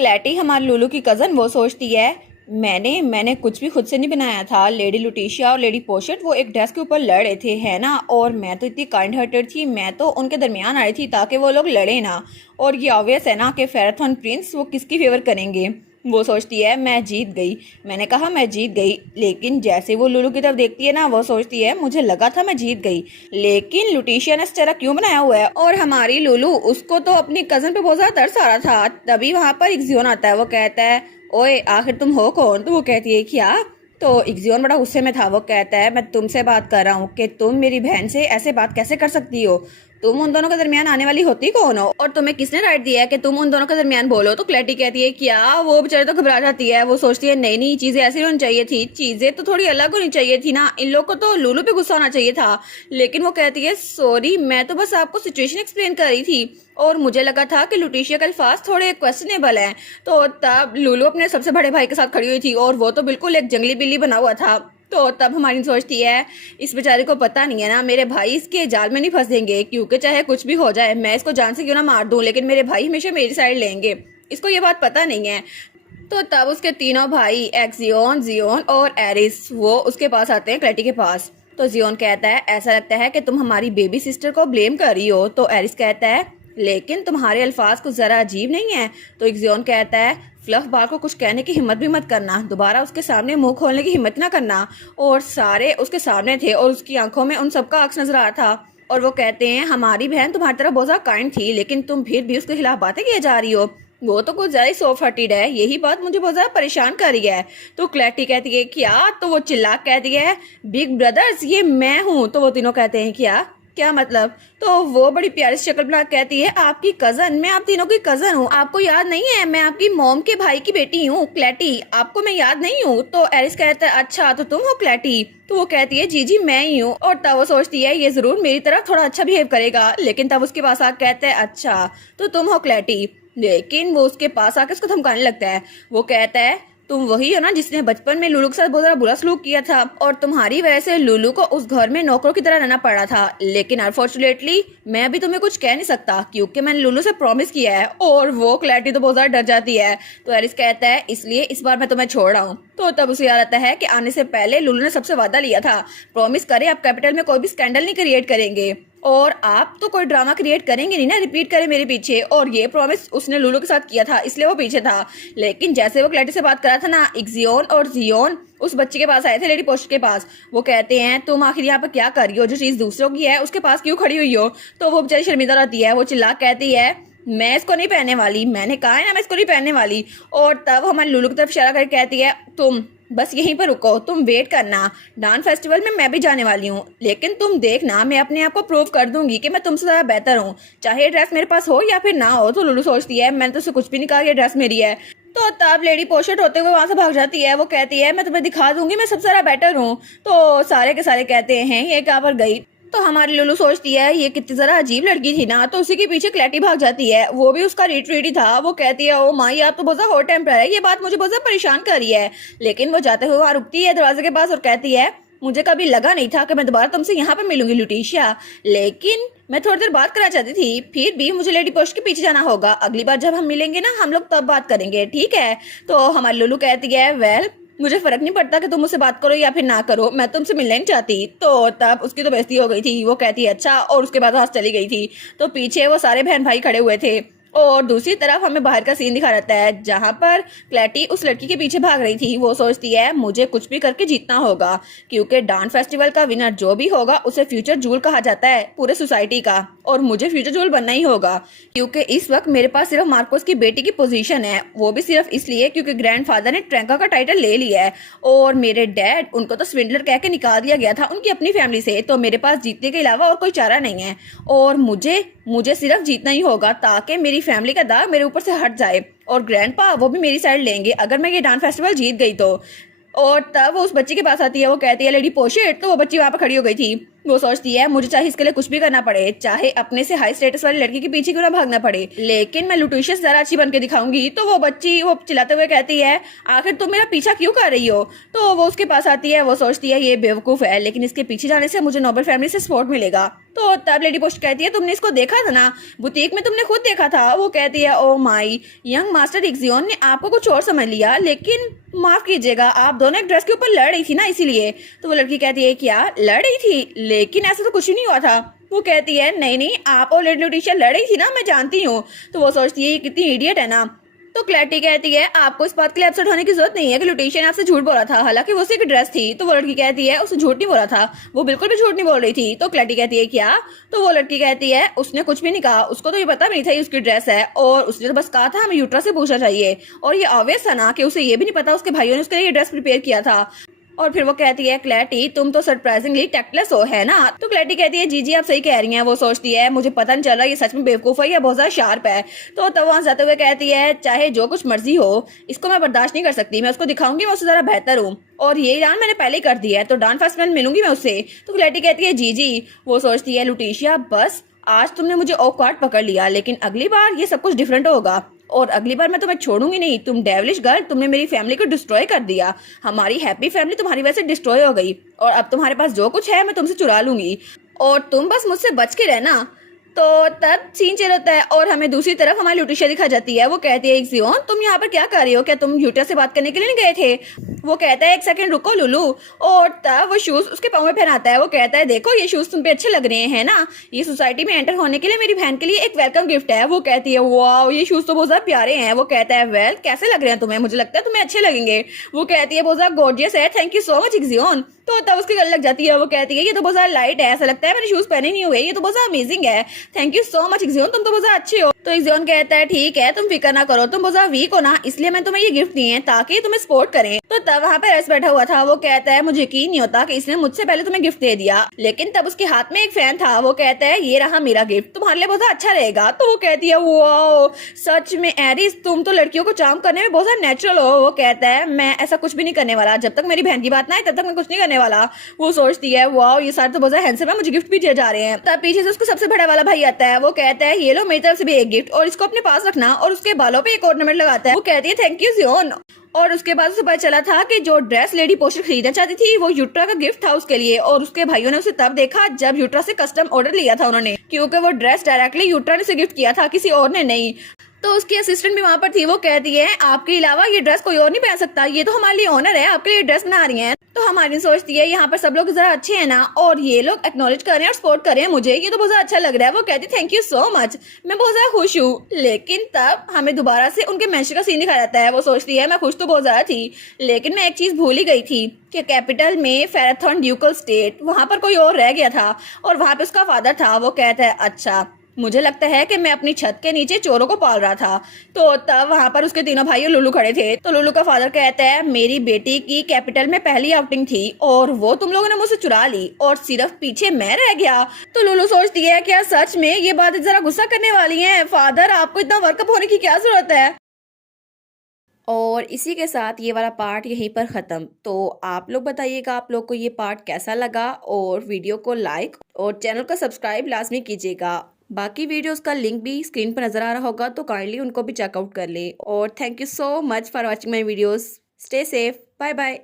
क्लैटी हमारी लुलू की कज़न वो सोचती है मैंने कुछ भी खुद से नहीं बनाया था। लेडी लुटिशिया और लेडी पोशेट वो एक डेस्क के ऊपर लड़ रहे थे है ना, और मैं तो इतनी काइंड हार्टेड थी, मैं तो उनके दरमियान आई थी ताकि वो लोग लड़े ना। और ये ऑब्वियस है ना कि फेराथन प्रिंस वो किसकी फेवर करेंगे। वो सोचती है मैं जीत गई, मैंने कहा मैं जीत गई, लेकिन जैसे वो लुलू की तरफ देखती है ना वो सोचती है मुझे लगा था मैं जीत गई, लेकिन लुटिशिया ने इस तरह क्यों बनाया हुआ है। और हमारी लुलू उसको तो अपनी कजन पे बहुत ज्यादा तरस आ रहा था। तभी वहां पर इक्सियोन आता है, वो कहता है ओए आखिर तुम हो कौन। तो वो कहती है क्या। तो इक्सियोन बड़ा गुस्से में था, वो कहता है मैं तुमसे बात कर रहा हूँ कि तुम मेरी बहन से ऐसे बात कैसे कर सकती हो, तुम उन दोनों के दरमियान आने वाली होती कौन हो, और तुम्हें किसने राइट दिया है कि तुम उन दोनों के दरमियान बोलो। तो क्लैटी कहती है क्या। वो बेचारी तो घबरा जाती है, वो सोचती है नहीं नहीं चीजें ऐसी होनी चाहिए थी, चीजें तो थोड़ी अलग होनी चाहिए थी ना, इन लोग को तो लुलू पे गुस्सा होना चाहिए था। लेकिन वो कहती है सॉरी मैं तो बस आपको सिचुएशन एक्सप्लेन कर रही थी और मुझे लगा था कि लुटिशिया के अल्फाज थोड़े क्वेश्चनेबल हैं। तो तब लुलू अपने सबसे बड़े भाई के साथ खड़ी हुई थी और वो तो बिल्कुल एक जंगली बिल्ली बना हुआ था। तो तब हमारी सोचती है इस बेचारे को पता नहीं है ना मेरे भाई इसके जाल में नहीं फंसेंगे, क्योंकि चाहे कुछ भी हो जाए मैं इसको जान से क्यों ना मार दूं, लेकिन मेरे भाई हमेशा मेरी साइड लेंगे, इसको ये बात पता नहीं है। तो तब उसके तीनों भाई एक्सियोन, जियोन और एरिस वो उसके पास आते हैं क्लैटी के पास। तो जियोन कहता है ऐसा लगता है कि तुम हमारी बेबी सिस्टर को ब्लेम कर रही हो। तो एरिस कहता है लेकिन तुम्हारे अल्फाज कुछ जरा अजीब नहीं है। तो एक्सियोन कहता है फ्लफ बार को कुछ कहने की हिम्मत भी मत करना, दोबारा उसके सामने मुंह खोलने की हिम्मत ना करना। और सारे उसके सामने थे और उसकी आंखों में उन सबका अक्स नजर आ रहा था। और वो कहते हैं हमारी बहन तुम्हारी तरफ बहुत ज्यादा काइंड थी, लेकिन तुम फिर भी उसके खिलाफ बातें किए जा रही हो, वो तो कुछ ज्यादा ही सॉफ्ट हार्टेड है, यही बात मुझे बहुत ज्यादा परेशान कर रही है। तो क्लैटी कहती है क्या। तो वो चिल्ला कहती है बिग ब्रदर्स ये मैं हूँ। तो वो तीनों कहते हैं क्या क्या मतलब। तो वो बड़ी प्यारी शक्ल बना कहती है आपकी कजन, मैं आप तीनों की कजन हूँ, आपको याद नहीं है मैं आपकी मॉम के भाई की बेटी हूँ क्लैटी, आपको मैं याद नहीं हूँ। तो एरिस कहता है अच्छा तो तुम हो क्लैटी। तो वो कहती है जी जी मैं ही हूँ। और तब वो सोचती है ये जरूर मेरी तरफ थोड़ा अच्छा बिहेव करेगा, लेकिन तब उसके पास आकर कहता है अच्छा तो तुम हो क्लैटी। लेकिन वो उसके पास आकर उसको धमकाने लगता है, वो कहता है तुम वही हो ना जिसने बचपन में लुलू के साथ बहुत ज्यादा बुरा सलूक किया था, और तुम्हारी वजह से लुलू को उस घर में नौकरों की तरह रहना पड़ा था। लेकिन अनफॉर्चुनेटली मैं अभी तुम्हें कुछ कह नहीं सकता क्योंकि मैंने लुलू से प्रॉमिस किया है। और वो क्लैटी तो बहुत ज्यादा डर जाती है। तो एरिस कहता है इसलिए इस बार मैं तुम्हें छोड़ रहा हूँ। तो तब उसे याद आता है कि आने से पहले लुलू ने सबसे वादा लिया था, प्रॉमिस करे आप कैपिटल में कोई भी स्कैंडल नहीं क्रिएट करेंगे और आप तो कोई ड्रामा क्रिएट करेंगे नहीं ना, रिपीट करें मेरे पीछे। और ये प्रॉमिस उसने लुलू के साथ किया था, इसलिए वो पीछे था। लेकिन जैसे वो क्लैटी से बात करा था ना, इक्सियोन और जियोन उस बच्चे के पास आए थे लेडी पोस्ट के पास। वो कहते हैं तुम आखिर यहाँ पर क्या कर रही हो, जो चीज दूसरों की है उसके पास क्यों खड़ी हुई हो। तो वो बेचारी शर्मिंदा रहती है, वो चिल्ला कहती है मैं इसको नहीं पहनने वाली, मैंने कहा है ना मैं इसको नहीं पहनने वाली। और तब हमारी लुलू की तरफ इशारा करके कहती है तुम बस यहीं पर रुको, तुम वेट करना, डांस फेस्टिवल में मैं भी जाने वाली हूँ, लेकिन तुम देखना मैं अपने आप को प्रूव कर दूंगी कि मैं तुमसे ज्यादा बेहतर हूँ, चाहे ये ड्रेस मेरे पास हो या फिर ना हो। तो लुलू सोचती है मैंने तो उसे कुछ भी नहीं कहा, ये ड्रेस मेरी है। तो तब लेडी पोशेट होते हुए वहां से भाग जाती है, वो कहती है मैं तुम्हें दिखा दूंगी मैं सबसे ज्यादा बेटर हूँ। तो सारे के सारे कहते हैं ये कहाँ पर गई। तो हमारी लुलू सोचती है ये कितनी जरा अजीब लड़की थी ना, तो उसी के पीछे क्लैटी भाग जाती है, वो भी उसका रिट्रीट ही था। वो कहती है ओ माई आप तो बहुत ज्यादा हॉट टेम्पर है, ये बात मुझे बहुत ज्यादा परेशान कर रही है। लेकिन वो जाते हुए वहां रुकती है दरवाजे के पास और कहती है मुझे कभी लगा नहीं था कि मैं दोबारा तुमसे यहाँ पर मिलूंगी लुटिशिया, लेकिन मैं थोड़ी देर बात करना चाहती थी, फिर भी मुझे लेडी पोस्ट के पीछे जाना होगा, अगली बार जब हम मिलेंगे ना हम लोग तब बात करेंगे ठीक है। तो हमारी लुलू कहती है वेल मुझे फर्क नहीं पड़ता कि तुम मुझसे बात करो या फिर ना करो, मैं तुमसे मिलना नहीं चाहती। तो तब उसकी तो बेइज्जती हो गई थी, वो कहती है अच्छा, और उसके बाद वहां से चली गई थी। तो पीछे वो सारे बहन भाई खड़े हुए थे और दूसरी तरफ हमें बाहर का सीन दिखा रहता है जहां पर क्लैटी उस लड़की के पीछे भाग रही थी। वो सोचती है मुझे कुछ भी करके जीतना होगा, क्योंकि डांस फेस्टिवल का विनर जो भी होगा उसे फ्यूचर जूल कहा जाता है पूरे सोसाइटी का, और मुझे फ्यूचर जूल बनना ही होगा, क्योंकि इस वक्त मेरे पास सिर्फ मार्कोस की बेटी की पोजीशन है, वो भी सिर्फ इसलिए क्योंकि ग्रैंडफादर ने ट्रैंका का टाइटल ले लिया है, और मेरे डैड उनको तो स्विंडलर कह के निकाल दिया गया था उनकी अपनी फैमिली से, तो मेरे पास जीतने के अलावा और कोई चारा नहीं है, और मुझे सिर्फ जीतना ही होगा ताकि मेरी फैमिली का दाग मेरे ऊपर से हट जाए, और ग्रैंडपा वो भी मेरी साइड लेंगे अगर मैं ये डांस फेस्टिवल जीत गई तो। और तब वो उस बच्ची के पास आती है, वो कहती है लेडी पोशेट। तो वो बच्ची वहां पर खड़ी हो गई थी, वो सोचती है मुझे चाहे इसके लिए कुछ भी करना पड़े, चाहे अपने से हाई स्टेटस वाली लड़की के पीछे क्यों ना भागना पड़े, लेकिन मैं लुटिशियस जरा अच्छी बन के दिखाऊंगी। तो वो बच्ची वो चिल्लाते हुए कहती है आखिर तुम मेरा पीछा क्यों कर रही हो। तो वो उसके पास आती है, वो सोचती है ये बेवकूफ है, लेकिन इसके पीछे जाने से मुझे नोबल फैमिली से सपोर्ट मिलेगा। तो तब लेडी पोस्ट कहती है तुमने इसको देखा था ना, बुटीक में तुमने खुद देखा था। वो कहती है ओ माई, यंग मास्टर इक्जियोन ने आपको कुछ और समझ लिया, लेकिन माफ कीजिएगा आप दोनों एक ड्रेस के ऊपर लड़ रही थी ना इसीलिए। तो वो लड़की कहती है क्या लड़ रही थी, लेकिन ऐसा तो कुछ ही नहीं हुआ था। वो कहती है नहीं नहीं, आप और लेडी लुटिशिया लड़ रही थी ना, मैं जानती हूँ। तो वो सोचती है ये कितनी इडियट है ना। तो क्लैरिटी कहती है आपको इस बात के लिए अपसेट होने की जरूरत नहीं है कि लुटिशिया ने आपसे झूठ बोला था, हालांकि वो सिर्फ ड्रेस थी। तो वो लड़की कहती है उसने झूठ नहीं बोला था, वो बिल्कुल भी झूठ नहीं बोल रही थी। तो क्लैरिटी कहती है क्या। तो वो लड़की कहती है उसने कुछ भी नहीं कहा, उसको तो ये पता भी नहीं था ये उसकी ड्रेस है, और उसने तो बस कहा था हमें यूट्रा से पूछना चाहिए। और ये ऑब्वियस था ना कि उसे ये भी नहीं पता उसके भाइयों ने उसके लिए ये ड्रेस प्रिपेयर किया था। और फिर वो कहती है क्लैरिटी तुम तो सरप्राइजिंगली टैक्टलेस हो, है ना। तो क्लैरिटी कहती है जी जी आप सही कह रही हैं। वो सोचती है मुझे पता नहीं चल रहा ये सच में बेवकूफ़ है या बहुत ज़्यादा शार्प है। तो तब वहाँ जाते हुए कहती है चाहे जो कुछ मर्जी हो, इसको मैं बर्दाश्त नहीं कर सकती, मैं उसको दिखाऊंगी मैं उससे ज़रा बेहतर हूँ, और ये डांस मैंने पहले ही कर दिया है, तो डांस फेस्टिवल मिलूंगी मैं उससे। तो क्लैरिटी कहती है जी जी। वो सोचती है लुटिशिया बस आज तुमने मुझे औकात पकड़ लिया, लेकिन अगली बार ये सब कुछ डिफरेंट होगा, और अगली बार मैं तुम्हें छोड़ूंगी नहीं। तुम डेविलिश गर्ल, तुमने मेरी फैमिली को डिस्ट्रॉय कर दिया, हमारी हैप्पी फैमिली तुम्हारी वजह से डिस्ट्रॉय हो गई, और अब तुम्हारे पास जो कुछ है मैं तुमसे चुरा लूंगी, और तुम बस मुझसे बच के रहना। तो तब सीन चल होता है और हमें दूसरी तरफ हमारी लुटिशिया दिखा जाती है। वो कहती है इक्जियोन तुम यहाँ पर क्या कर रही हो, क्या तुम यूटा से बात करने के लिए नहीं गए थे। वो कहता है एक सेकंड रुको लुलू, और तब वो शूज उसके पाँव में पहनाता है। वो कहता है देखो ये शूज तुम पे अच्छे लग रहे हैं ना, ये सोसाइटी में एंटर होने के लिए मेरी बहन के लिए एक वेलकम गिफ्ट है। वो कहती है वाओ ये शूज तो बहुत ज्यादा प्यारे हैं। वो कहता है वेल कैसे लग रहे हैं तुम्हें, मुझे लगता है तुम्हें अच्छे लगेंगे। वो कहती है बहुत ज्यादा गॉर्जियस है, थैंक यू सो मच इक्जियोन। तो तब उसकी गले लग जाती है। वो कहती है ये तो बहुत ज्यादा लाइट है, ऐसा लगता है मैंने शूज पहने नहीं हुए, ये तो बहुत ज्यादा अमेजिंग है, थैंक यू सो मच इक्जियोन, तुम तो बहुत ज्यादा अच्छे हो। तो इक्जियोन कहता है ठीक है तुम फिक्र ना करो, तुम बहुत ज्यादा वीक हो ना, इसलिए मैं तुम्हें ये गिफ्ट दिए हैं ताकि तुम्हें सपोर्ट करें। तो तब वहाँ पे रस बैठा हुआ था। वो कहता है मुझे यकीन नहीं होता कि इसने मुझसे पहले तुम्हें गिफ्ट दे दिया, लेकिन तब उसके हाथ में एक फैन था। वो कहता है ये रहा मेरा गिफ्ट, तुम्हारे लिए बहुत अच्छा रहेगा। तो वो कहती है वाओ सच में एरिस तुम तो लड़कियों को चार्म करने में बहुत ज्यादा नेचुरल हो। वो कहता है मैं ऐसा कुछ भी नहीं करने वाला, जब तक मेरी बहन की बात ना आए तब तक मैं कुछ नहीं करने वाला। वो सोचती है वाओ ये सारे तो बहुत ज्यादा हैंडसम है, मुझे गिफ्ट भी दिए जा रहे हैं। तब पीछे से उसको सबसे बड़ा वाला भाई आता है। वो कहता है ये लो मेरी तरफ से भी एक गिफ्ट, और इसको अपने पास रखना, और उसके बालों पे एक ऑर्नामेंट लगाता है। वो कहती है थैंक यू जियोन। और उसके बाद उसे पता चला था कि जो ड्रेस लेडी पोस्टर खरीदना चाहती थी वो यूट्रा का गिफ्ट था उसके लिए, और उसके भाइयों ने उसे तब देखा जब यूट्रा से कस्टम ऑर्डर लिया था उन्होंने, क्योंकि वो ड्रेस डायरेक्टली यूट्रा ने उसे गिफ्ट किया था, किसी और ने नहीं। तो उसकी असिस्टेंट भी वहां पर थी। वो कहती है आपके अलावा ये ड्रेस कोई और नहीं पहन सकता, ये तो हमारे लिए ऑनर है, आपके लिए ड्रेस बना रही हैं। तो हमारी सोचती है यहाँ पर सब लोग जरा अच्छे हैं ना, और ये लोग एक्नॉलेज कर रहे हैं और सपोर्ट कर रहे हैं मुझे, ये तो बहुत अच्छा लग रहा है। वो कहती है थैंक यू सो मच, मैं बहुत ज्यादा खुश हूँ। लेकिन तब हमें दोबारा से उनके मेंशन का सीन दिखाया जाता है। वो सोचती है मैं खुश तो बहुत ज्यादा थी, लेकिन मैं एक चीज भूल ही गई थी कि कैपिटल में फेराथन ड्यूकल स्टेट वहां पर कोई और रह गया था, और वहां पे उसका फादर था। वो कहता है अच्छा मुझे लगता है कि मैं अपनी छत के नीचे चोरों को पाल रहा था। तो तब वहां पर उसके तीनों भाई और लुलू खड़े थे। तो लुलू का फादर कहता है मेरी बेटी की कैपिटल में पहली आउटिंग थी और वो तुम लोगों ने मुझसे चुरा ली, और सिर्फ पीछे मैं रह गया। तो लुलू सोचती है क्या सच में ये बात जरा गुस्सा करने वाली है, फादर आपको इतना वर्कअप होने की क्या जरूरत है। और इसी के साथ ये वाला पार्ट यहीं पर ख़त्म। तो आप लोग बताइएगा आप लोग को ये पार्ट कैसा लगा, और वीडियो को लाइक और चैनल को सब्सक्राइब लाजमी कीजिएगा। बाकी वीडियोस का लिंक भी स्क्रीन पर नज़र आ रहा होगा, तो काइंडली उनको भी चेकआउट कर ले। और thank you so much for watching my videos. Stay safe, bye bye.